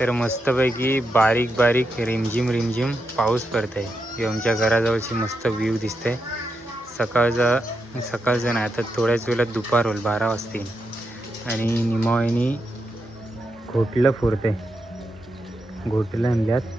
तर मस्तपैकी बारीक बारीक रिमझिम पाऊस पडत आहे. ही आमच्या घराजवळची मस्त व्ह्यू दिसते. सकाळचं नाही, आता थोड्याच वेळात दुपार होईल, 12 वाजतील आणि निमावणी घोटलं फोडते. घोटलं आणल्यात.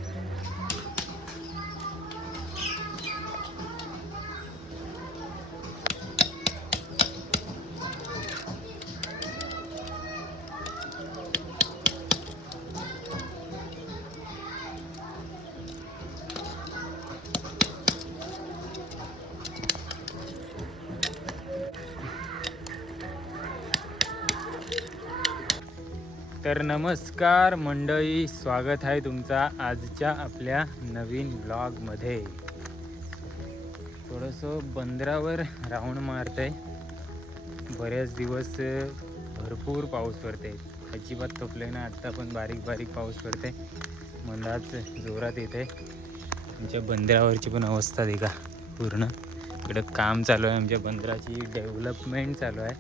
तर नमस्कार मंडळी, स्वागत आहे तुमचा आजच्या आपल्या नवीन ब्लॉगमध्ये. थोडंसं बंदरावर राऊंड मारत आहे. बरेच दिवस भरपूर पाऊस पडते, अजिबात थोपले ना. आत्ता पण बारीक बारीक पाऊस पडते, मंदाच जोरात येते. आमच्या बंदरावरची पण अवस्था देखा पूर्ण. इकडं काम चालू आहे, आमच्या बंदराची डेव्हलपमेंट चालू आहे,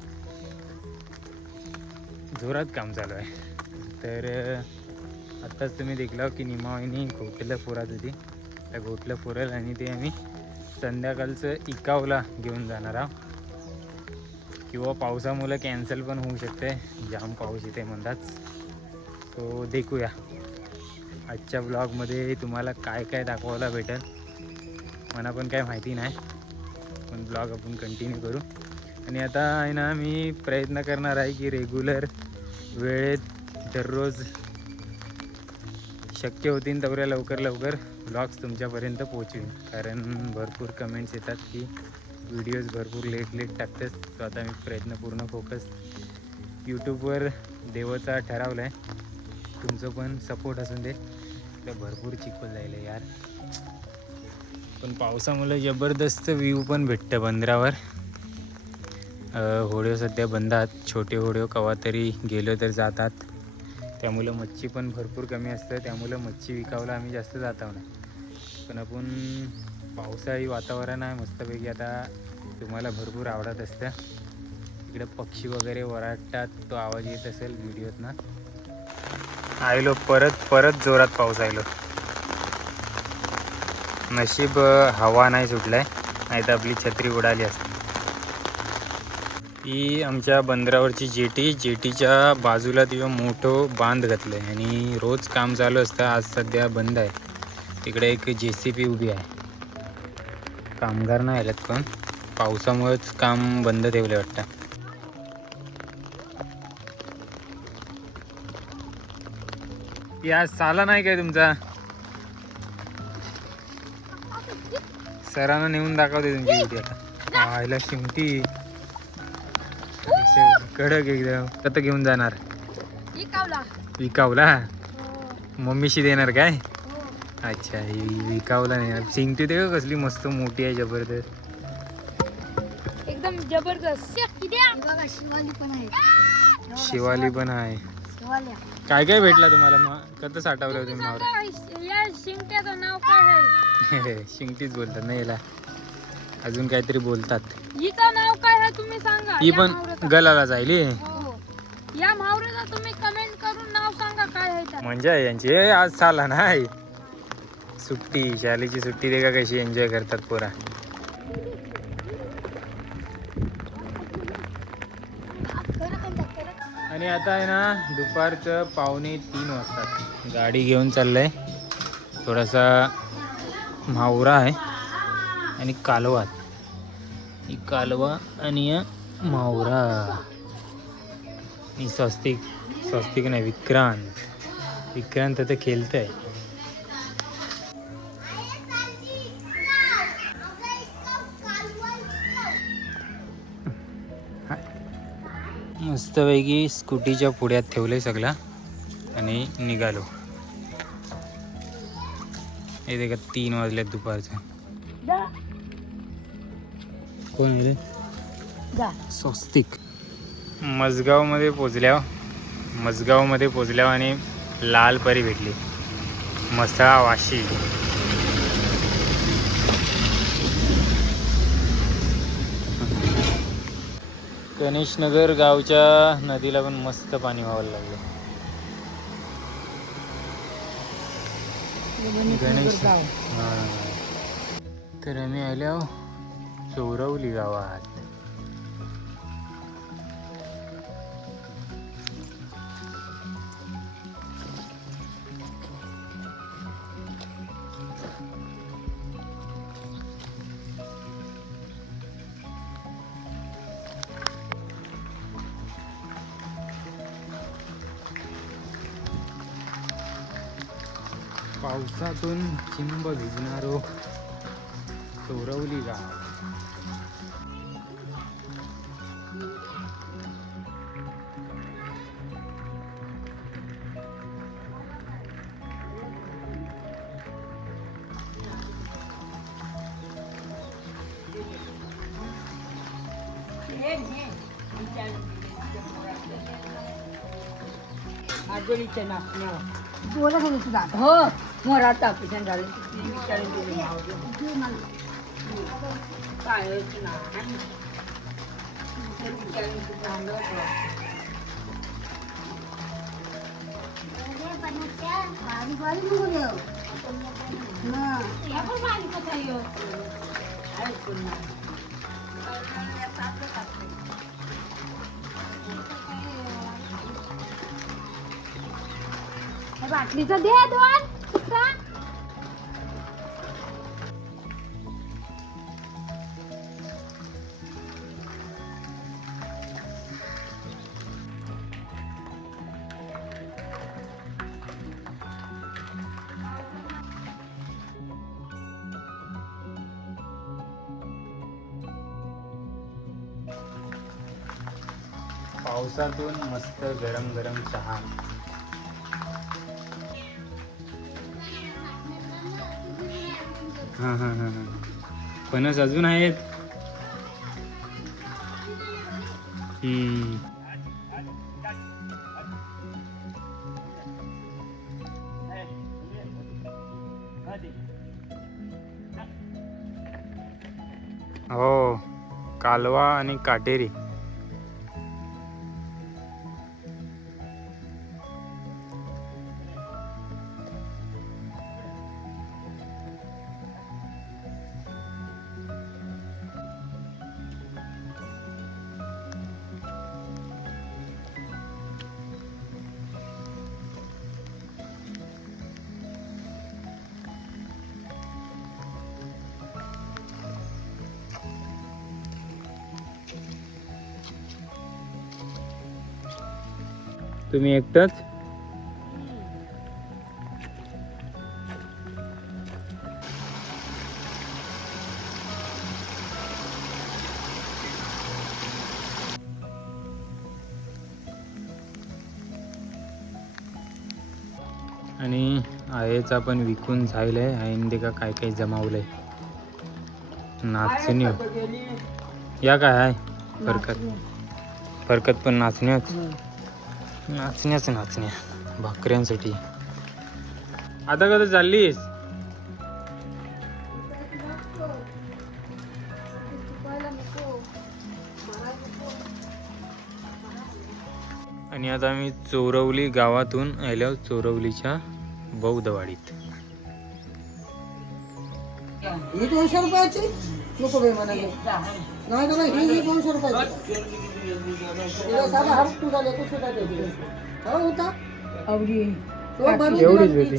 जोरात काम चालू आहे. तर आत्ताच तुम्ही देखला की निमावणी घोटलं पुरात होती. त्या घोटलं पुरेल आणि ते आम्ही संध्याकाळचं इकावला घेऊन जाणार आहोत. किंवा पावसामुळे कॅन्सल पण होऊ शकते, जाम पाऊस इथे म्हणतात. सो देखूया आजच्या ब्लॉगमध्ये तुम्हाला काय काय दाखवायला भेटेल. मला पण काय माहिती नाही, पण ब्लॉग आपण कंटिन्यू करू. आणि आता आहे ना, मी प्रयत्न करणार आहे की रेग्युलर वेळेत दररोज शक्य होतील तेवढ्या लवकर ब्लॉग्स तुमच्यापर्यंत पोहोचवीन. कारण भरपूर कमेंट्स येतात की व्हिडिओज भरपूर लेट टाकतेस. तो आता मी प्रयत्न पूर्ण फोकस यूट्यूबवर देवाचा ठरवला आहे. तुमचं पण सपोर्ट असून दे, तर भरपूर चिखल जाईल यार. पण पावसामुळे जबरदस्त व्ह्यू पण भेटतं बंदरावर. होड्यो सध्या बंद आहेत, छोटे होड्यो कवा तरी गेलो तर जातात. त्यामुळं मच्छी पण भरपूर कमी असतं, त्यामुळं मच्छी विकावला आम्ही जास्त जात आहोत. पण आपण पावसाळी वातावरण आहे मस्तपैकी, आता तुम्हाला भरपूर आवडत असतं. इकडे पक्षी वगैरे वराडतात, तो आवाज येत असेल व्हिडिओत ना. आयलो परत जोरात पाऊस आयलो. नशीब हवा नाही सुटलाय, नाही तर आपली छत्री उडाली असते. ही आमच्या बंदरावरची जेटीच्या बाजूला तिथं मोठं बांध घातलं आहे आणि रोज काम चालू असतं. आज सध्या बंद आहे. तिकडे एक JCB उभी आहे. कामगार नाही आलेत, पण पावसामुळेच काम बंद ठेवले वाटतं. या साला नाही काय तुमचा? सरांना नेऊन दाखवते तुमची उद्या. आता आयला शिमटी कडक एकदम. कत घेऊन जाणार? विकावला. मम्मीशी देणार काय? अच्छा, ही विकावला नाही. शिंगटी ते कसली मस्त मोठी आहे, जबरदस्त एकदम जबरदस्त. शिवाली पण आहे. काय काय भेटला तुम्हाला? मग कसं साठवलं तुम्ही मावरा? या शिंगट्याचं नाव काय आहे? शिंगटीच बोलतात नाही याला, अजून काहीतरी बोलतात. हिचं नाव काय आहे तुम्ही सांगा. ही पण गलाला जाईल. या म्हावऱ्याचं तुम्ही कमेंट करून नाव सांगा काय आहे. म्हणजे यांची आज साला नाही सुट्टी, शाळेची सुट्टी दे का, कशी एन्जॉय करतात पोरा. आणि आता आहे ना, दुपारचं 2:45 वाजता गाडी घेऊन चाललंय. थोडासा म्हावरा आहे आणि कालवा. ही कालवा आणि म्हावरा आणि स्वस्तिक नाही, विक्रांत तर खेळतंय. मस्तपैकी स्कूटीच्या पुढ्यात ठेवले सगळा आणि निघालो. हे देखा 3 वाजल्यात दुपारचं. कोण आहे? स्वस्तिक. मजगावमध्ये पोचल्यावर आणि लाल परी भेटली, मसाळा वाशी. गणेशनगर गावच्या नदीला पण मस्त पाणी व्हायला लागलं. गणेश हा. तर आम्ही आलो चौरवली गावात. पावसातून चिंब भिजणारो चौरवली गाव. आजोलीच्या नाचण्या बोला सांगितलं तुझा हो मोराचं ऑपरेशन झालं विचारून दिली काय ना बाटलीचं दे दोन का? पावसातून मस्त गरम गरम चहा. हा हा हा हा. फणस अजून आहेत. हो कालवा आणि काटेरी. तुम्ही एकटंच? आणि आईचा पण विकून झालंय. आईने का काय काय जमावलंय. नाचणी या काय आहे फरकत पण नाचण्याच नाचण्या भाकऱ्यांसाठी. आता कधी चाललीस? आणि आता आम्ही चोरवली गावातून आलो चोरवलीच्या बौद्धवाडीत. ही 200 रुपयाची नको बाई म्हणाले नाही ना ही 200 रुपयाची साधा हर तुझा लेको सुद्धा देते हो होता अवडी तो भरून एवढीच होती.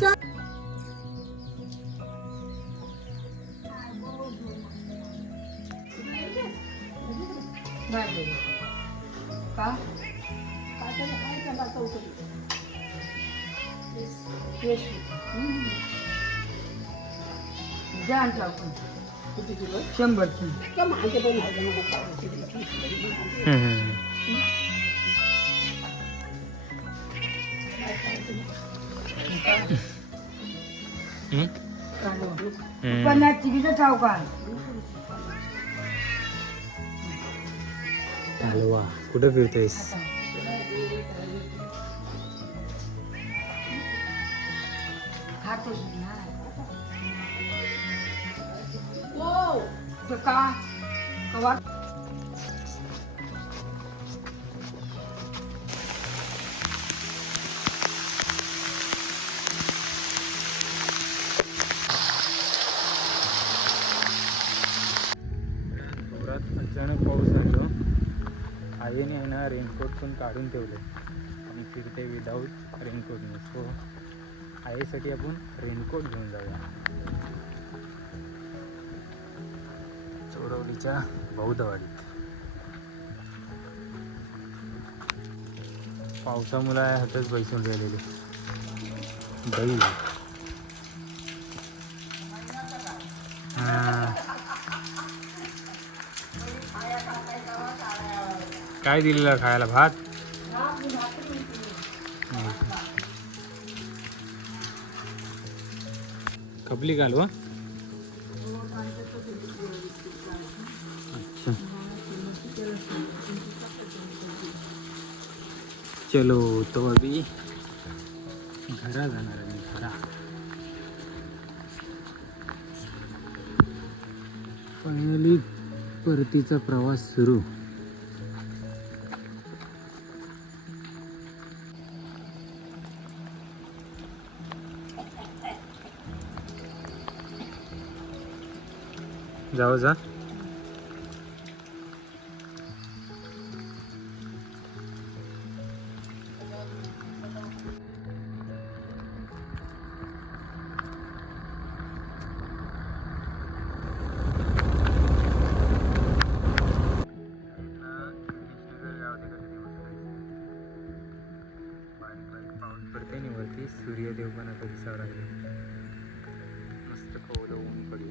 का जाण टाकून किती किलो 100 किलो माहिती पण पन्नास किलो ठाव का हलवा कुठं फिरतोयस? खातो ना ओ तो का कवा अचानक पाऊस आलो. आईने आहे ना रेनकोट पण काढून ठेवले आणि फिरते विदाऊट रेनकोटने. सो आईसाठी आपण रेनकोट घेऊन जाऊया. चोरवलीच्या बौद्धवाडीत. पावसामुळे हातच बैसून राहिलेले बैल. काय दिलेलं खायला? भात. खपली घालवा. अच्छा, चलो तो अभी घरा जाणार आहे. घरा फायनली परतीचा प्रवास सुरू. जाऊ जा. पाऊस पडते आणि वरती सूर्यदेव पण आता दिसावं लागले. मस्त कोवलं ऊन पडलं.